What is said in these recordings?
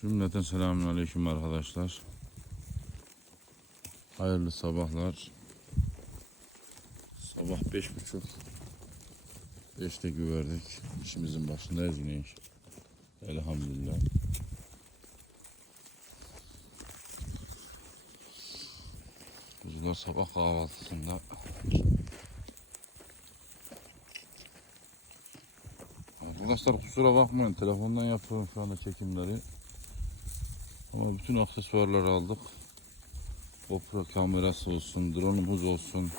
Cümleten selamünaleyküm arkadaşlar. Hayırlı sabahlar. Sabah 5.30. 5'te güverdik. İşimizin başındayız yine. Elhamdülillah. Kuzular sabah kahvaltısında. Arkadaşlar kusura bakmayın. Telefondan yapıyorum şu anda çekimleri. Ama bütün aksesuarları aldık. GoPro kamerası olsun, drone'umuz olsun.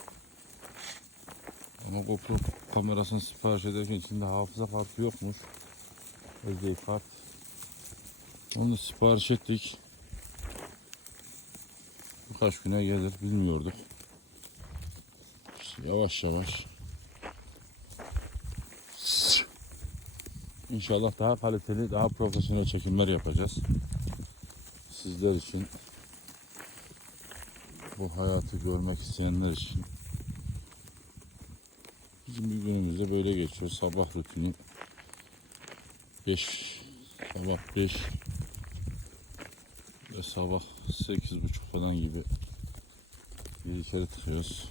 Ama GoPro kamerasını sipariş ederken içinde hafıza kartı yokmuş. SD kart. Onu da sipariş ettik. Birkaç güne gelir bilmiyorduk. İşte yavaş yavaş. İnşallah daha kaliteli, daha profesyonel çekimler yapacağız. Sizler için, bu hayatı görmek isteyenler için. Bizim bir günümüzde böyle geçiyor. Sabah rutini 5, sabah 5 ve sabah 8.30 falan gibi bir içeri tıkıyoruz.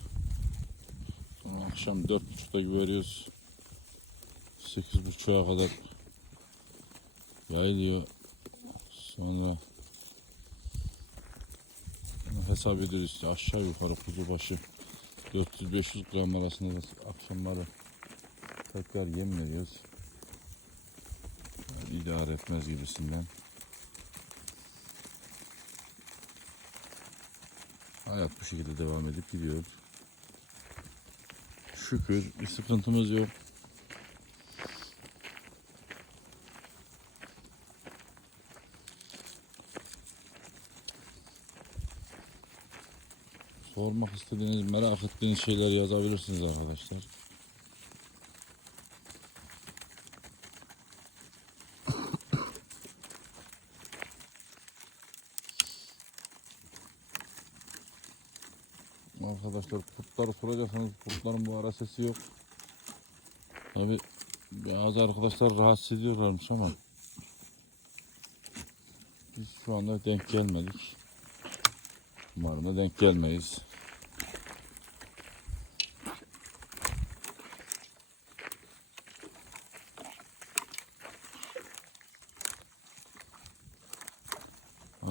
Sonra akşam 4.30'da güveriyoruz. 8.30'a kadar yayılıyor. Sonra hesap ediyoruz işte aşağı yukarı kuzu başı 400-500 gram arasında da akşamları tekrar yem veriyoruz. Yani idare etmez gibisinden. Hayat bu şekilde devam edip gidiyor. Şükür bir sıkıntımız yok. Sormak istediğiniz, merak ettiğiniz şeyler yazabilirsiniz arkadaşlar. Arkadaşlar kurtları soracaksanız kurtların bu ara sesi yok. Tabi bazı arkadaşlar rahatsız ediyorlarmış ama biz şu anda denk gelmedik. Umarım da denk gelmeyiz.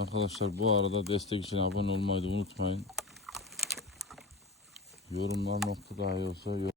Arkadaşlar bu arada destek için abone olmayı da unutmayın. Yorumlar nokta dahi olsa